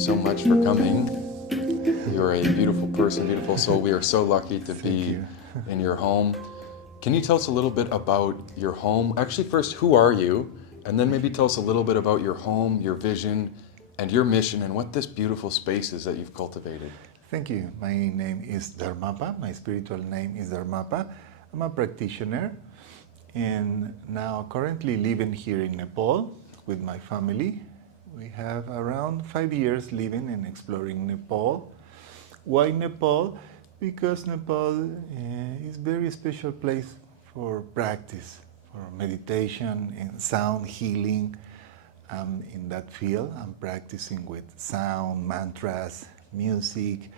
so much for coming. You're a beautiful person, beautiful soul. We are so lucky to be in your home. Can you tell us a little bit about your home? Actually, first, who are you? And then maybe tell us a little bit about your home, your vision, and your mission, and what this beautiful space is that you've cultivated. Thank you. My name is Dharmapa. My spiritual name is Dharmapa. I'm a practitioner and now currently living here in Nepal with my family. We have around 5 years living and exploring Nepal. Why Nepal? Because Nepal is a very special place for practice, for meditation and sound healing. In that field, I'm practicing with sound, mantras, music.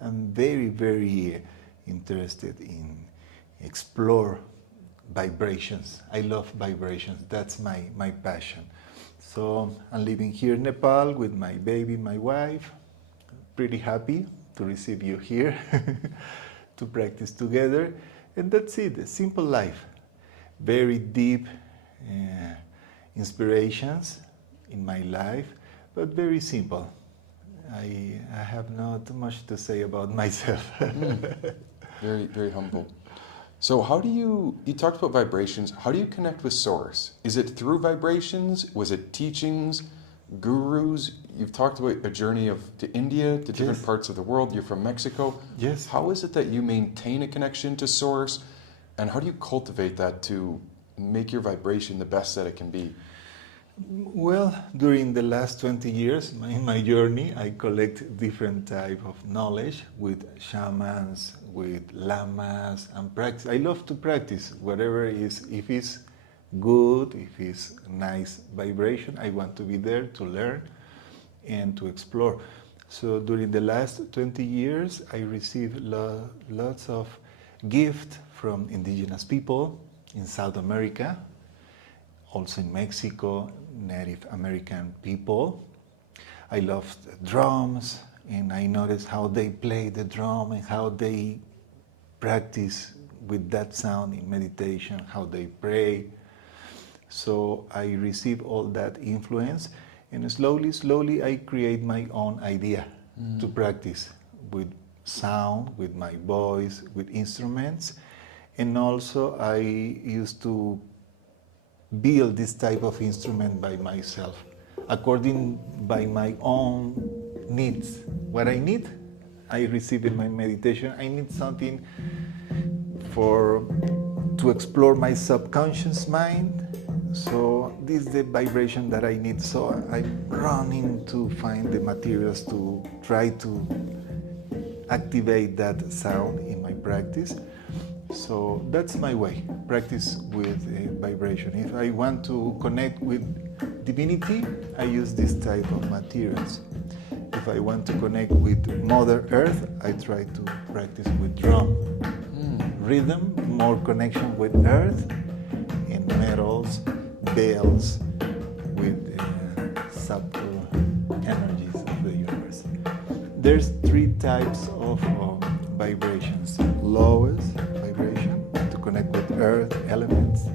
I'm very, very interested in explore vibrations. I love vibrations. That's my passion. So I'm living here in Nepal with my baby, my wife. Pretty happy to receive you here to practice together. And that's it, a simple life. Very deep inspirations in my life, but very simple. I have not much to say about myself. Very, very humble. So how do you talked about vibrations, how do you connect with Source? Is it through vibrations? Was it teachings, gurus? You've talked about a journey to India, to different parts of the world. You're from Mexico. Yes. How is it that you maintain a connection to Source? And how do you cultivate that to make your vibration the best that it can be? Well, during the last 20 years in my journey, I collect different type of knowledge with shamans, with lamas, and practice. I love to practice whatever is, if it's good, if it's nice vibration, I want to be there to learn and to explore. So during the last 20 years, I received lots of gifts from indigenous people in South America, also in Mexico, Native American people. I loved drums, and I noticed how they play the drum and how they practice with that sound in meditation, how they pray. So I receive all that influence, and slowly I create my own idea to practice with sound, with my voice, with instruments. And also I used to build this type of instrument by myself, according by my own needs. What I need, I receive in my meditation. I need something to explore my subconscious mind. So this is the vibration that I need. So I'm running to find the materials to try to activate that sound in my practice. So that's my way, practice with vibration. If I want to connect with divinity, I use this type of materials. If I want to connect with Mother Earth, I try to practice with drum. Rhythm, more connection with earth, and metals, bells, with subtle energies of the universe. There's 3 types of vibrations. Lowest vibration, to connect with earth elements.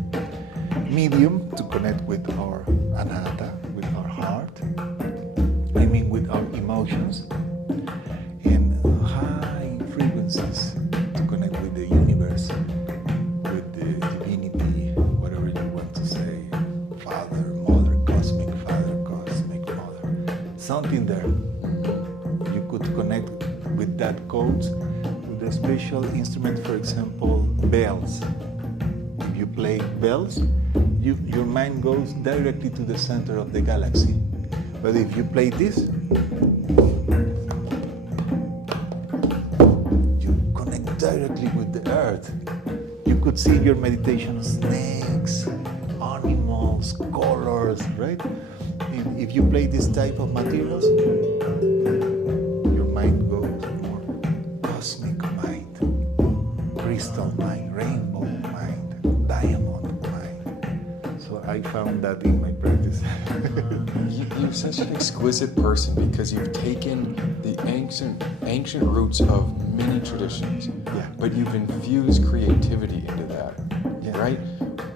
Medium, to connect with our anahata, with our heart. I mean with our emotions. And high frequencies, to connect with the universe, with the divinity, whatever you want to say. Father, Mother, Cosmic Father, Cosmic Mother. Something there. You could connect with that code with a special instrument, for example, bells. If you play bells, your mind goes directly to the center of the galaxy. But if you play this, you connect directly with the earth. You could see in your meditation snakes, animals, colors, right? If you play this type of materials, your mind goes more cosmic mind, crystal mind, rainbow mind, diamond mind. So I found that in my practice. You're such an exquisite person because you've taken the ancient roots of many traditions, but you've infused creativity into that, right?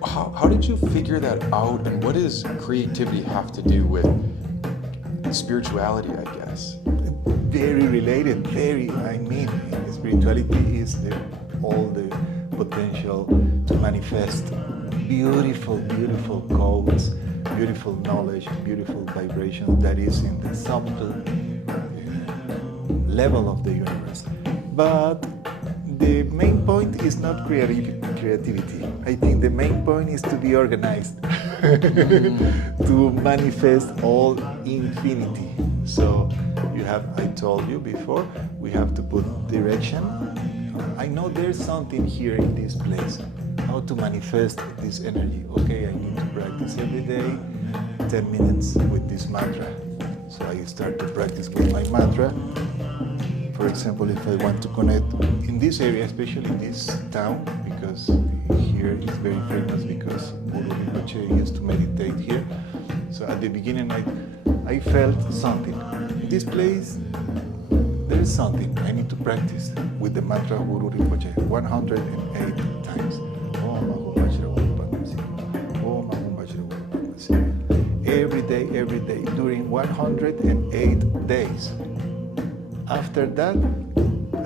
How did you figure that out, and what does creativity have to do with spirituality, I guess. Very related, I mean, spirituality is all the potential to manifest beautiful codes, beautiful knowledge, beautiful vibrations that is in the subtle level of the universe. But the main point is not creativity. I think the main point is to be organized, to manifest all infinity. So I told you before, we have to put direction. I know there's something here in this place. How to manifest this energy? Okay, I need to practice every day 10 minutes with this mantra. So I start to practice with my mantra. For example, if I want to connect in this area, especially this town, because here it's very famous because Guru Rinpoche used to meditate here. So at the beginning I felt something. In this place, there is something I need to practice with the mantra Guru Rinpoche 108 times. Every day, during 108 days. After that,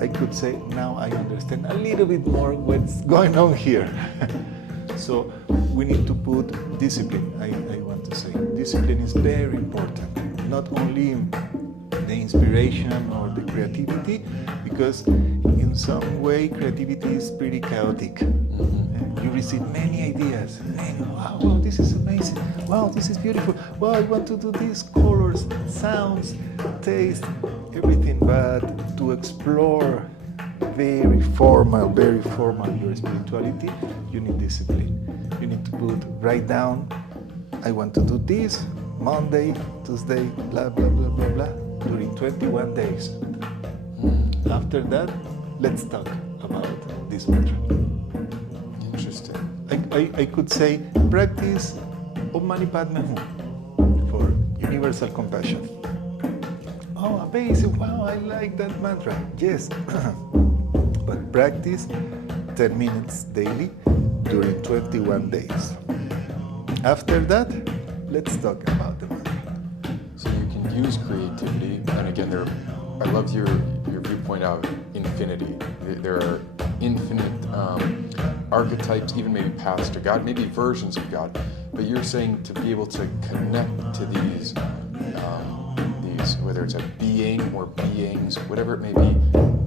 I could say, now I understand a little bit more what's going on here. So we need to put discipline. I want to say discipline is very important. Not only the inspiration or the creativity, because in some way creativity is pretty chaotic. You receive many ideas. Wow, this is amazing. Wow, this is beautiful. Wow, I want to do these colors, sounds, taste, everything. But to explore very formal your spirituality, you need discipline. You need to write down, I want to do this Monday, Tuesday, blah, blah, blah, blah, blah, during 21 days. After that, let's talk about this mantra. Interesting. I could say practice Om Mani Padme Hum for universal compassion. Oh, amazing! Wow, I like that mantra. Yes, but practice 10 minutes daily during 21 days. After that, let's talk about the mantra. So you can use creativity, and again, I love your viewpoint of infinity. There are infinite archetypes, even maybe paths to God, maybe versions of God. But you're saying to be able to connect to these, whether it's a being or beings, whatever it may be,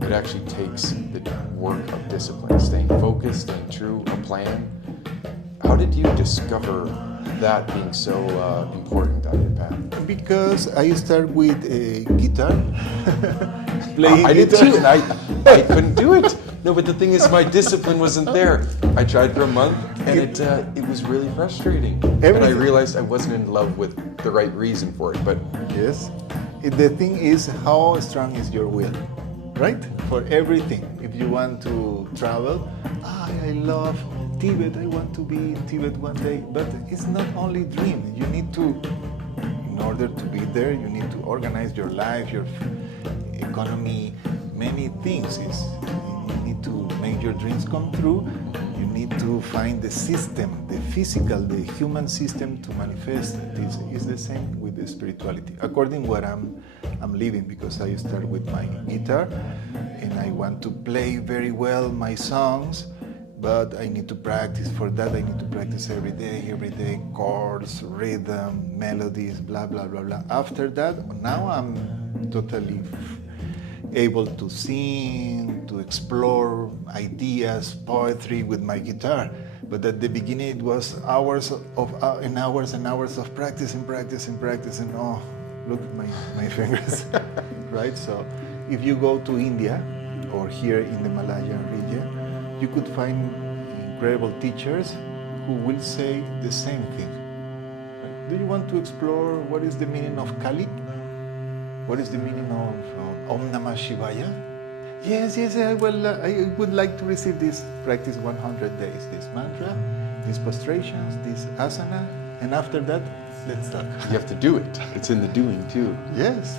it actually takes the work of discipline, staying focused, staying true, a plan. How did you discover that being so important on your path? Because I start with a guitar. I did too, and I couldn't do it. No, but the thing is, my discipline wasn't there. I tried for a month, and it was really frustrating. And I realized I wasn't in love with the right reason for it. But yes, the thing is, how strong is your will, right? For everything. If you want to travel, I love Tibet. I want to be in Tibet one day. But it's not only dream. You need to, in order to be there, you need to organize your life, your economy, many things. You need to make your dreams come true. You need to find the system, the physical, the human system to manifest this. Is the same with the spirituality. According what I'm living, because I start with my guitar and I want to play very well my songs, but I need to practice. For that, I need to practice every day, chords, rhythm, melodies, blah, blah, blah, blah. After that, now I'm totally able to sing, to explore ideas, poetry with my guitar. But at the beginning, it was hours and hours of practice and oh, look at my fingers, right? So if you go to India or here in the Malayan region, you could find incredible teachers who will say the same thing. Right? Do you want to explore what is the meaning of Kali? What is the meaning of Om Namah Shivaya? Yes, I would like to receive this. Practice 100 days, this mantra, these prostrations, this asana, and after that, let's talk. You have to do it. It's in the doing too. Yes,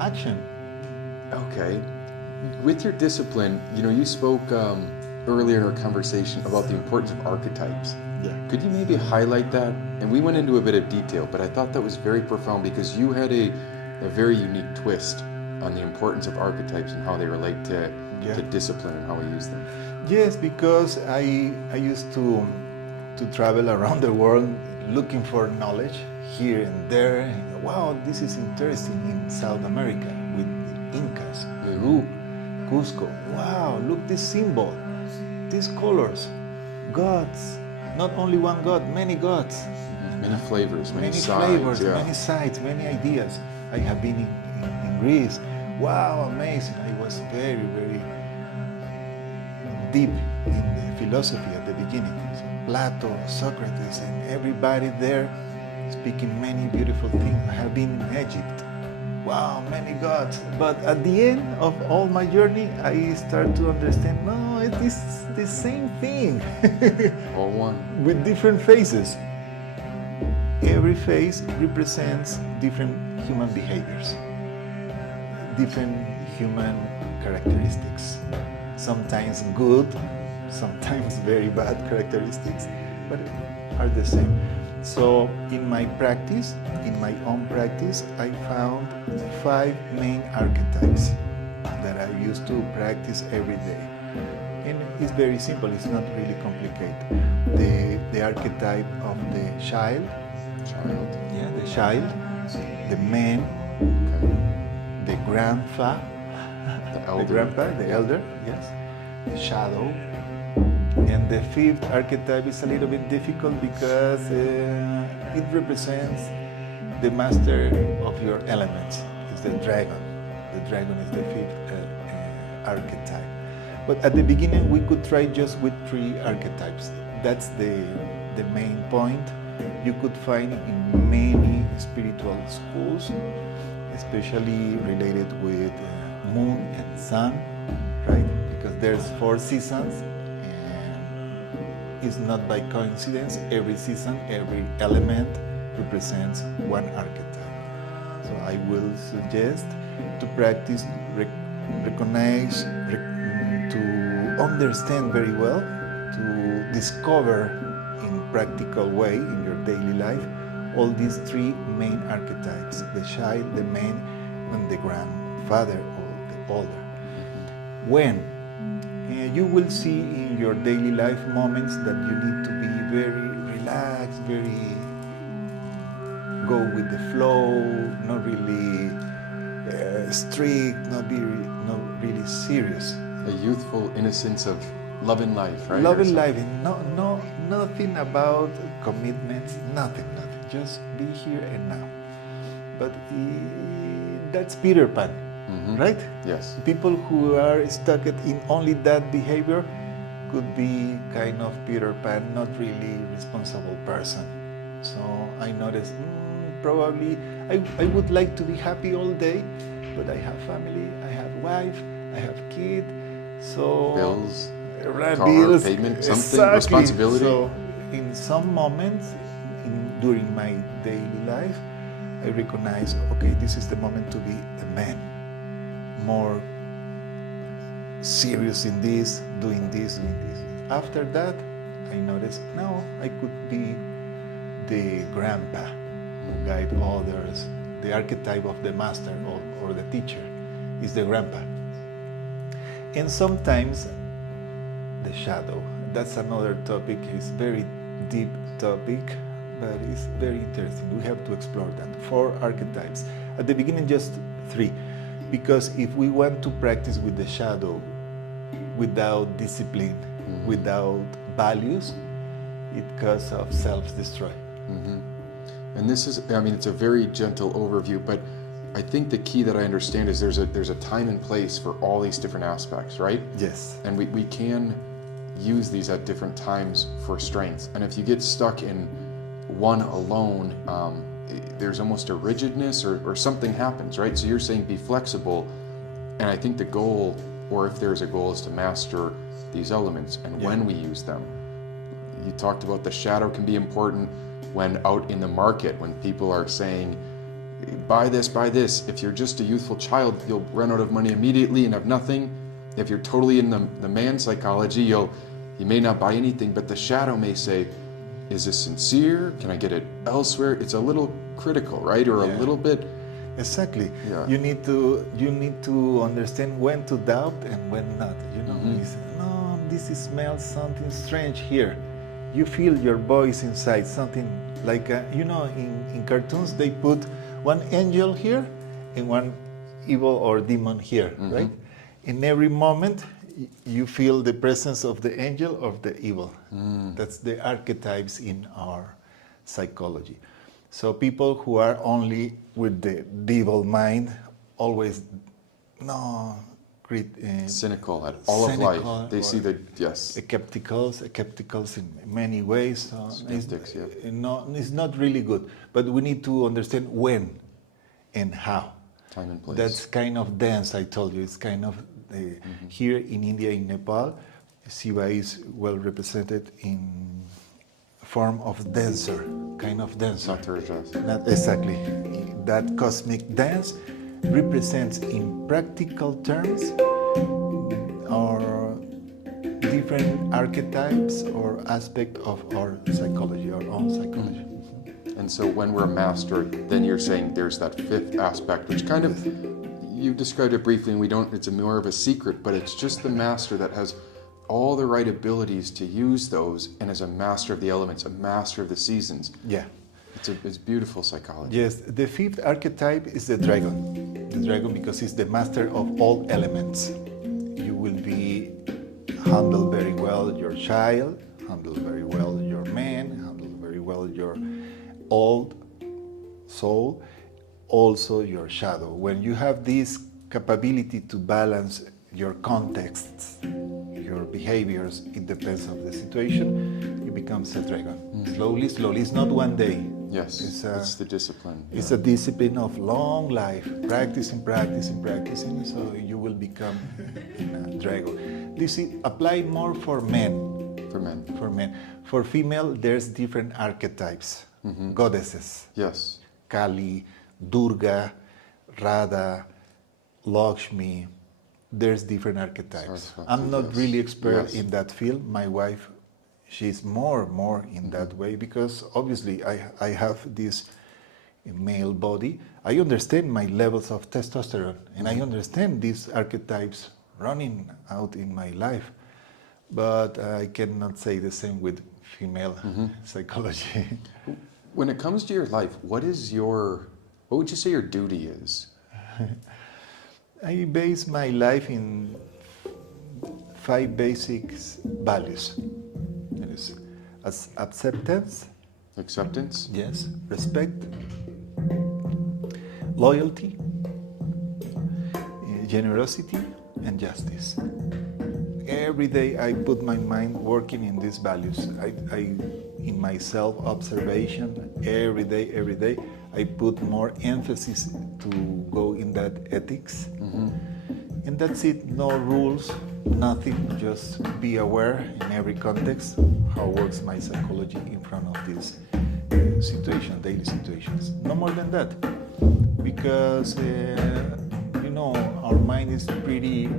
action. Okay. With your discipline, you spoke earlier in our conversation about the importance of archetypes. Yeah. Could you maybe highlight that? And we went into a bit of detail, but I thought that was very profound because you had a very unique twist on the importance of archetypes and how they relate to discipline and how we use them. Yes, because I used to travel around the world looking for knowledge here and there. And, wow, this is interesting in South America with the Incas, Peru, Cusco. Wow, look this symbol, these colors, gods. Not only one god, many gods. Many flavors, many sides. Flavors, many sides, many ideas. I have been in Greece. Wow, amazing. I was very, very deep in the philosophy at the beginning. So Plato, Socrates, and everybody there speaking many beautiful things. I have been in Egypt. Wow, many gods. But at the end of all my journey, I start to understand, no, it is the same thing. All one. With different faces. Every face represents different human behaviors, different human characteristics. Sometimes good, sometimes very bad characteristics, but are the same. So in my practice, in my own practice, I found 5 main archetypes that I used to practice every day. And it's very simple, it's not really complicated. The archetype of the child, the child, the man, the grandpa, the elder, yes, the shadow. And the 5th archetype is a little bit difficult because it represents the master of your elements. It's the dragon. The dragon is the 5th archetype. But at the beginning, we could try just with 3 archetypes. That's the main point. You could find in many spiritual schools, especially related with moon and sun, right? Because there's 4 seasons, and it's not by coincidence. Every season, every element represents one archetype. So I will suggest to practice, recognize, to understand very well, to discover in practical way in your daily life all these 3 main archetypes: the child, the man, and the grandfather or the older. When you will see in your daily life moments that you need to be very relaxed, very go with the flow, not really strict, not really serious. A youthful innocence of love and life, right? Love and life, and nothing about commitments, nothing. Just be here and now. But that's Peter Pan, right? Yes. People who are stuck in only that behavior could be kind of Peter Pan, not really responsible person. So I noticed, probably I would like to be happy all day, but I have family, I have wife, I have kid, so bills, bills, payment, something, responsibility. So in some moments during my daily life, I recognize, okay, this is the moment to be a man, more serious in this, doing this. After that, I noticed, now I could be the grandpa who guide others. The archetype of the master or the teacher is the grandpa. And sometimes the shadow. That's another topic. It's very deep topic, but it's very interesting. We have to explore that. 4 archetypes. At the beginning, just 3. Because if we want to practice with the shadow without discipline, without values, it causes of self-destroy. And this is, it's a very gentle overview, but I think the key that I understand is there's a time and place for all these different aspects, right? Yes. And we can use these at different times for strengths. And if you get stuck in one alone, there's almost a rigidness or something happens, right? So you're saying be flexible. And I think the goal, or if there's a goal, is to master these elements and when we use them. You talked about the shadow can be important when out in the market, when people are saying, buy this. If you're just a youthful child, you'll run out of money immediately and have nothing. If you're totally in the man psychology, you may not buy anything, but the shadow may say, is this sincere? Can I get it elsewhere? It's a little critical, right? Or a little bit. Exactly. Yeah. You need to understand when to doubt and when not. You know, you say, no, this smells something strange here. You feel your voice inside, something like you know, in cartoons they put one angel here and one evil or demon here, right? In every moment, you feel the presence of the angel or the evil. That's the archetypes in our psychology. So people who are only with the devil mind always Cynical at all of life. They see the, skepticals in many ways. Skeptics, It's not really good. But we need to understand when and how. Time and place. That's kind of dance, I told you. It's kind of here in India, in Nepal, Shiva is well represented in form of dancer, kind of dancer. Not exactly. That cosmic dance represents in practical terms our different archetypes or aspect of our psychology, our own psychology. And so when we're a master, then you're saying there's that fifth aspect, which kind of, you described it briefly, and we don't, it's more of a secret, but it's just the master that has all the right abilities to use those, and as a master of the elements, a master of the seasons. Yeah. It's beautiful psychology. Yes, the fifth archetype is the dragon. The dragon because it's the master of all elements. You will be handle very well your child, handle very well your man, handle very well your old soul, also your shadow. When you have this capability to balance your contexts, your behaviors, it depends on the situation, you become a dragon. Slowly, it's not one day. Yes, it's the discipline. It's a discipline of long life, practicing, so you will become a dragon. This is applied more for men. For men. For female, there's different archetypes. Goddesses. Yes. Kali, Durga, Radha, Lakshmi. There's different archetypes. I'm not really expert in that field. My wife, she's more in that way because obviously I have this male body. I understand my levels of testosterone and I understand these archetypes running out in my life. But I cannot say the same with female psychology. When it comes to your life, what would you say your duty is? I base my life in 5 basic values. It is acceptance. Acceptance? Yes. Respect. Loyalty. Generosity and justice. Every day I put my mind working in these values. I in my self-observation, every day, I put more emphasis to go in that ethics. And that's it, no rules, nothing, just be aware in every context how works my psychology in front of these situations, daily situations. No more than that, because our mind is pretty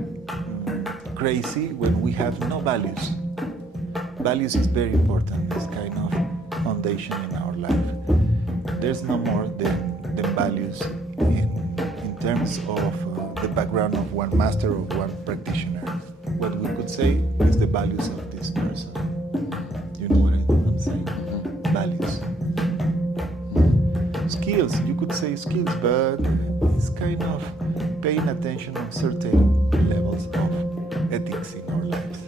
crazy when we have no values. Values is very important, it's kind of foundation in our life. There's no more than values in terms of the background of one master or one practitioner. What we could say is the values of this person. You know what I'm saying? Values. Skills, you could say skills, but it's kind of paying attention on certain levels of ethics in our lives.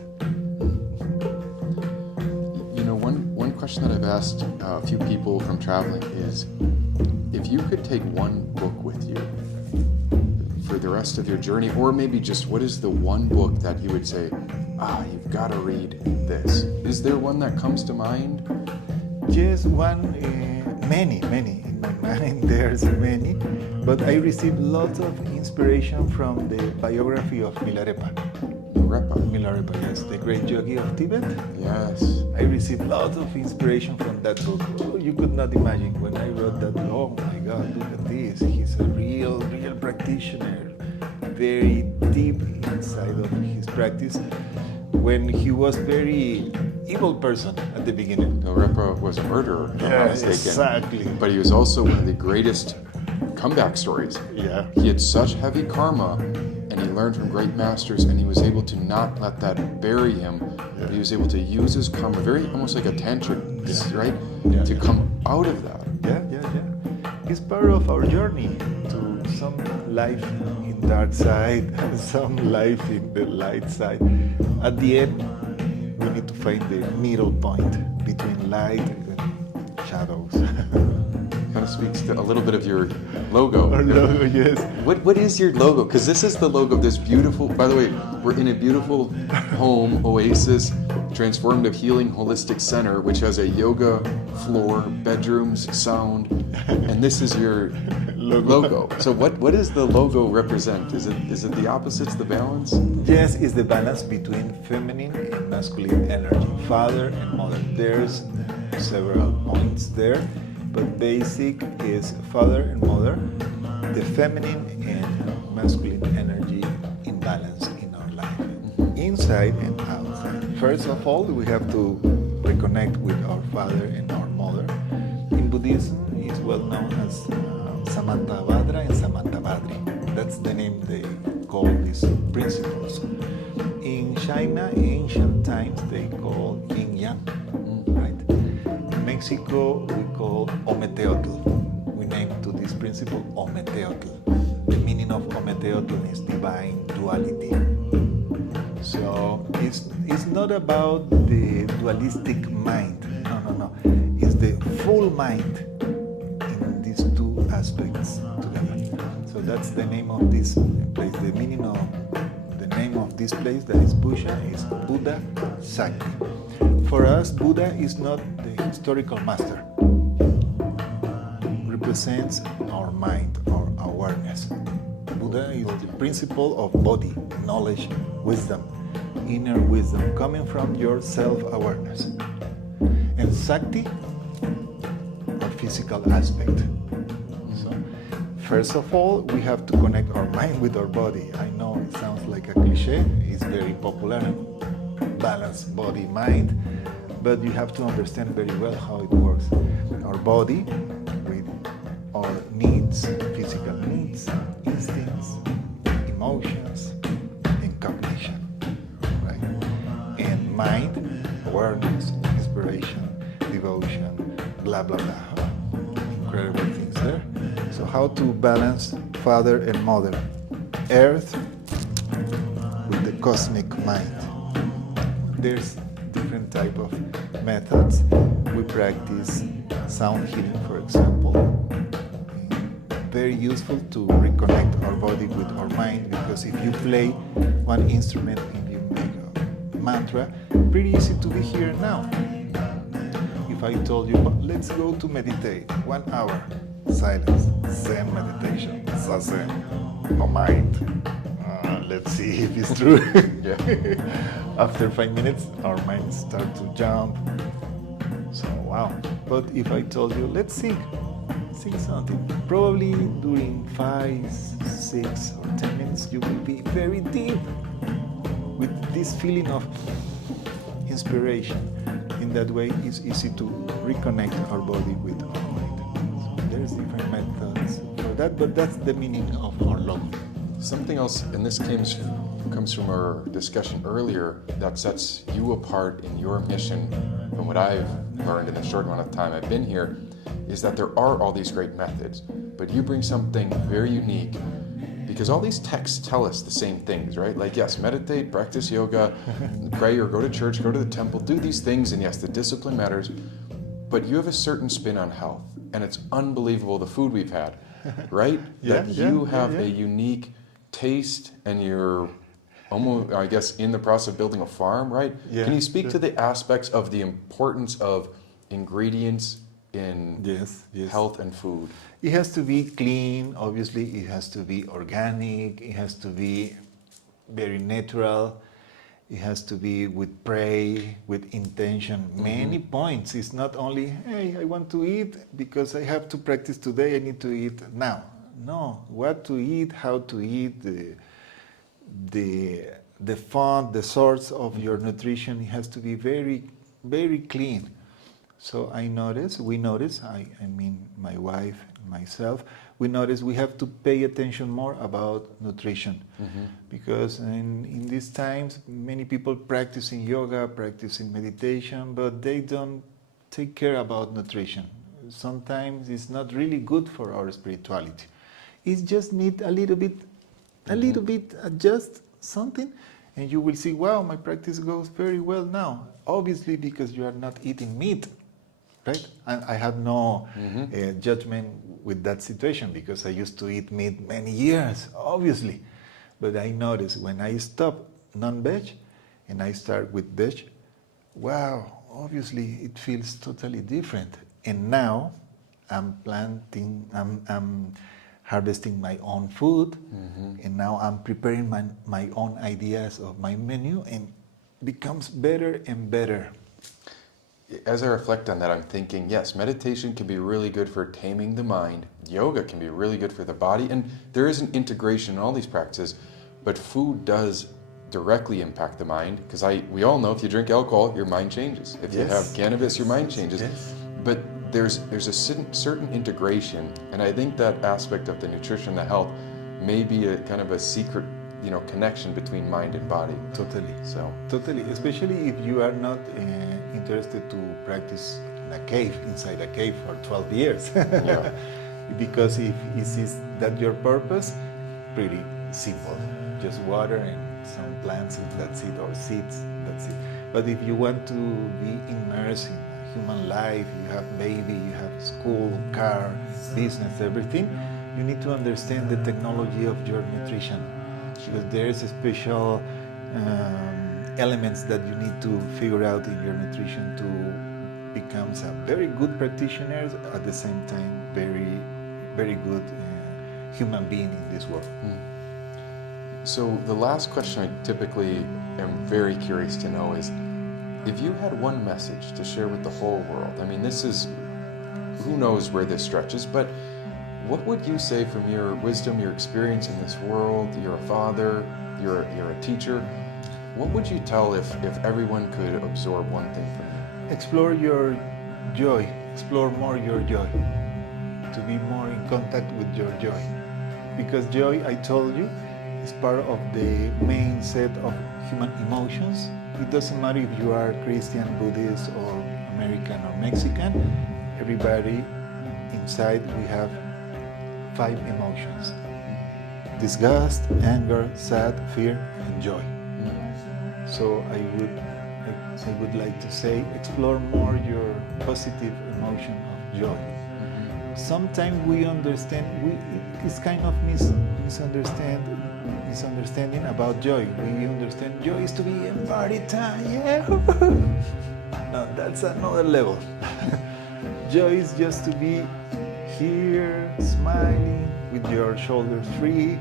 One question that I've asked a few people from traveling is, if you could take one book with you for the rest of your journey, or maybe just what is the one book that you would say, you've got to read this? Is there one that comes to mind? Yes, one, many. In my mind, there's many, but I received lots of inspiration from the biography of Milarepa. Milarepa, yes, the great yogi of Tibet. Yes. I received lots of inspiration from that book. Oh, you could not imagine when I wrote that. Oh my God, look at this. He's a real practitioner, very deep inside of his practice. When he was very evil person at the beginning. Dharmapa was a murderer, if I'm Yeah, not mistaken. exactly. But he was also one of the greatest comeback stories. Yeah. He had such heavy karma, and he learned from great masters, and he was able to not let that bury him. But he was able to use his karma, very almost like a tantric, right? Yeah, To yeah. come out of that. Yeah. It's part of our journey to some life in dark side, some life in the light side. At the end, we need to find the middle point between light and shadows. Kind of speaks to a little bit of your logo. Our logo, yes. What is your logo? Because this is the logo of this beautiful, by the way, we're in a beautiful home, oasis, transformative healing holistic center, which has a yoga floor, bedrooms, sound, and this is your logo. So what does the logo represent? Is it the opposites, the balance? Yes, it's the balance between feminine and masculine energy, father and mother. There's several points there, but basic is father and mother, the feminine and masculine energy in balance in our life, inside and outside. First of all, we have to reconnect with our father and our mother. In Buddhism, it's well known as Samanta Vadra and Samanta Vadri. That's the name they call these principles. In China, ancient times, they call yin yang, right? In Mexico, we call Ometeotl. We name to this principle Ometeotl. The meaning of Ometeotl is divine duality. So it's not about the dualistic mind. No. It's the full mind in these two aspects together. So that's the name of this place. The meaning of the name of this place, that is Busha, is Buddha Sakti. For us, Buddha is not the historical master. Represents our mind, our awareness. Buddha is the principle of body, knowledge, wisdom, inner wisdom coming from your self-awareness. And Sakti, our physical aspect. So, first of all, we have to connect our mind with our body. I know it sounds like a cliche, it's very popular, balance body, mind, but you have to understand very well how it works. Our body with our needs, physical needs, instincts, emotions, and cognition, right? And mind, awareness, inspiration, devotion, blah, blah, blah. Incredible things there. So how to balance father and mother? Earth with the cosmic mind. There's different type of methods. We practice sound healing, for example. Very useful to reconnect our body with our mind, because if you play one instrument and you make a mantra, pretty easy to be here now. If I told you, let's go to meditate, 1 hour, silence, Zen meditation, Satsang, no mind. Let's see if it's true. After 5 minutes, our minds start to jump. So, wow. But if I told you, let's sing something, probably during 5, 6, or 10 minutes, you will be very deep with this feeling of inspiration. In that way, it's easy to reconnect our body with our mind. So there's different methods for that, but that's the meaning of our logo. Something else, and this comes from our discussion earlier, that sets you apart in your mission from what I've learned in the short amount of time I've been here, is that there are all these great methods, but you bring something very unique, because all these texts tell us the same things, right? Like, yes, meditate, practice yoga, pray or go to church, go to the temple, do these things, and yes, the discipline matters, but you have a certain spin on health, and it's unbelievable the food we've had, right? You have a unique taste, and you're almost, I guess, in the process of building a farm, right? Yeah, Can you speak to the aspects of the importance of ingredients in health and food? It has to be clean, obviously, it has to be organic, it has to be very natural, it has to be with prayer, with intention, many points. It's not only, hey, I want to eat because I have to practice today, I need to eat now. No, what to eat, how to eat, the font, the source of your nutrition, it has to be very very clean. So we notice, I mean my wife, myself, we notice we have to pay attention more about nutrition. Because in these times, many people practicing yoga, practicing meditation, but they don't take care about nutrition. Sometimes it's not really good for our spirituality. It just need a little bit, adjust something, and you will see, wow, my practice goes very well now. Obviously, because you are not eating meat, right? And I have no judgment with that situation because I used to eat meat many years, obviously. But I noticed when I stop non-veg and I start with veg, wow, obviously it feels totally different. And now I'm harvesting my own food, and now I'm preparing my own ideas of my menu, and becomes better and better. As I reflect on that, I'm thinking, yes, meditation can be really good for taming the mind. Yoga can be really good for the body, and there is an integration in all these practices, but food does directly impact the mind, because we all know if you drink alcohol, your mind changes. If you have cannabis, your mind changes. But there's a certain integration, and I think that aspect of the nutrition, the health, may be a kind of a secret, connection between mind and body. Totally. So Totally, especially if you are not interested to practice in a cave, inside a cave for 12 years. Yeah. Because if is that your purpose, pretty simple. Just water and some plants, and that's it, or seeds, that's it. But if you want to be immersed in human life, you have baby, you have school, car, business, everything, you need to understand the technology of your nutrition. Because there is a special elements that you need to figure out in your nutrition to become a very good practitioner, at the same time very, very good human being in this world. So the last question I typically am very curious to know is, if you had one message to share with the whole world, I mean, this is, who knows where this stretches, but what would you say from your wisdom, your experience in this world? You're a father, you're a teacher. What would you tell if everyone could absorb one thing from you? Explore your joy, explore more your joy, to be more in contact with your joy. Because joy, I told you, is part of the main set of human emotions. It doesn't matter if you are Christian, Buddhist, or American or Mexican. Everybody inside, we have 5 emotions: disgust, anger, sad, fear, and joy. So I would like to say, explore more your positive emotion of joy. Sometimes we understand, it's kind of misunderstanding about joy. We understand joy is to be in party time, yeah. No, that's another level. Joy is just to be here, smiling, with your shoulders free.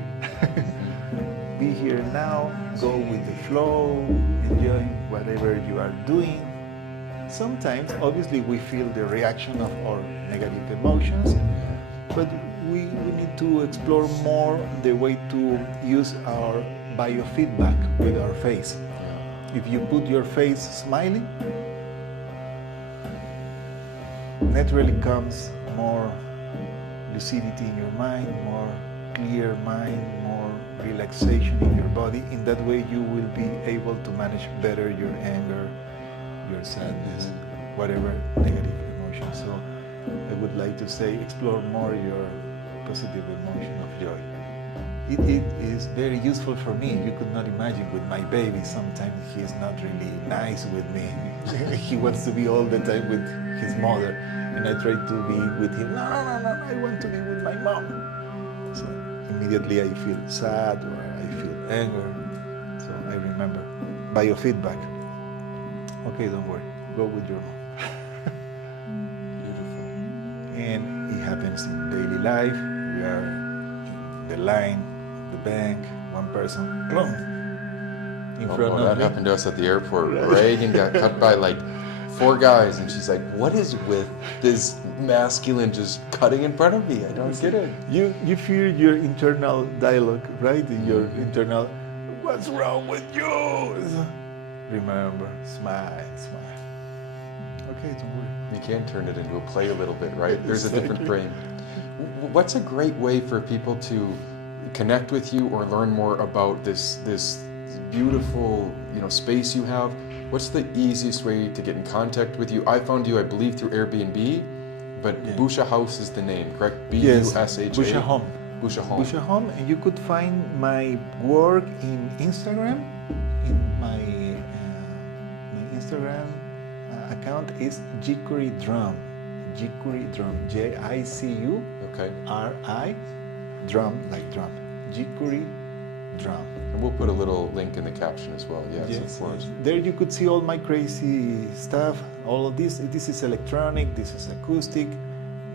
Be here now, go with the flow, enjoy whatever you are doing. Sometimes, obviously, we feel the reaction of our negative emotions, but we need to explore more the way to use our biofeedback with our face. If you put your face smiling, naturally comes more lucidity in your mind, more clear mind, more relaxation in your body. In that way, you will be able to manage better your anger, your sadness, whatever negative emotion. So I would like to say, explore more your positive emotion of joy. It is very useful for me. You could not imagine with my baby. Sometimes he is not really nice with me. He wants to be all the time with his mother, and I try to be with him. No, I want to be with my mom. So immediately I feel sad or I feel anger. So I remember biofeedback. Okay, don't worry. Go with your mom. Beautiful. And it happens in daily life. We are in the line, the bank, one person, boom, in front of that me. happened to us at the airport. Reagan got cut by like 4 guys, and she's like, what is with this masculine just cutting in front of me? I don't get it. You feel your internal dialogue, right? Your internal, what's wrong with you? Remember, smile, smile. okay, don't worry. You can turn it into a play a little bit, right? There's a different Exactly. brain. What's a great way for people to connect with you or learn more about this beautiful space you have? What's the easiest way to get in contact with you? I found you, I believe, through Airbnb, but Yeah. Busha House is the name, correct? Yes, Busha. Busha Home. Busha Home. Busha Home, and you could find my work in Instagram. In my Instagram account is Jikuri Drum. Jikuri Drum. Jicuri, Okay. drum like drum. Jikuri Drum. And we'll put a little link in the caption as well. Yes, of course. There you could see all my crazy stuff. All of this. This is electronic. This is acoustic.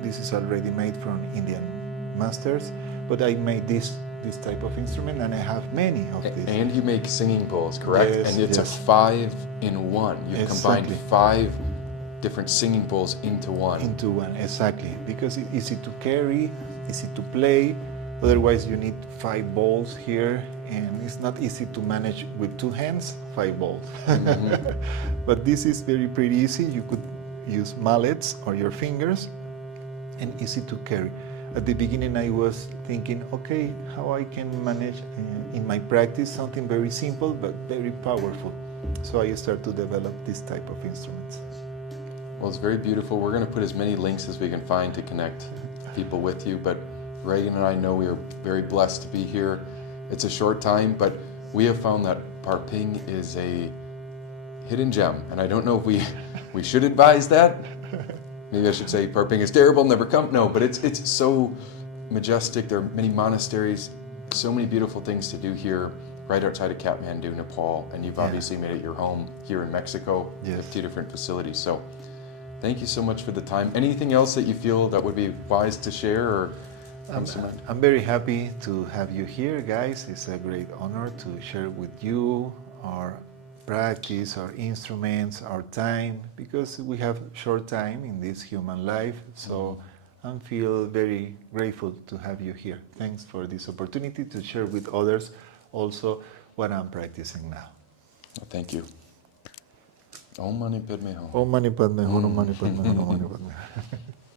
This is already made from Indian masters. But I made this type of instrument, and I have many of these. And you make singing bowls, correct? Yes, and it's yes. a 5-in-1. You've combined Exactly. 5 different singing bowls into one. Into one, exactly. Because it's easy to carry, easy to play. Otherwise, you need 5 bowls here, and it's not easy to manage with 2 hands, 5 bowls. Mhm. But this is pretty easy. You could use mallets or your fingers, and easy to carry. At the beginning, I was thinking, okay, how I can manage in my practice something very simple but very powerful. So I started to develop this type of instruments. Well, it's very beautiful. We're going to put as many links as we can find to connect people with you. But Reagan and I know we are very blessed to be here. It's a short time, but we have found that Pharping is a hidden gem. And I don't know if we should advise that. Maybe I should say Pharping is terrible, never come. No, but it's so majestic. There are many monasteries, so many beautiful things to do here right outside of Kathmandu, Nepal. And you've obviously made it your home here in Mexico. Yes. You have 2 different facilities. So thank you so much for the time. Anything else that you feel that would be wise to share or comes to mind? I'm very happy to have you here, guys. It's a great honor to share with you our practice, our instruments, our time, because we have short time in this human life. So I feel very grateful to have you here. Thanks for this opportunity to share with others also what I'm practicing now. Thank you. Om Mani Padme Hum. Om Mani Padme Hum, Om Mani Padme Hum, Om Mani Padme Hum.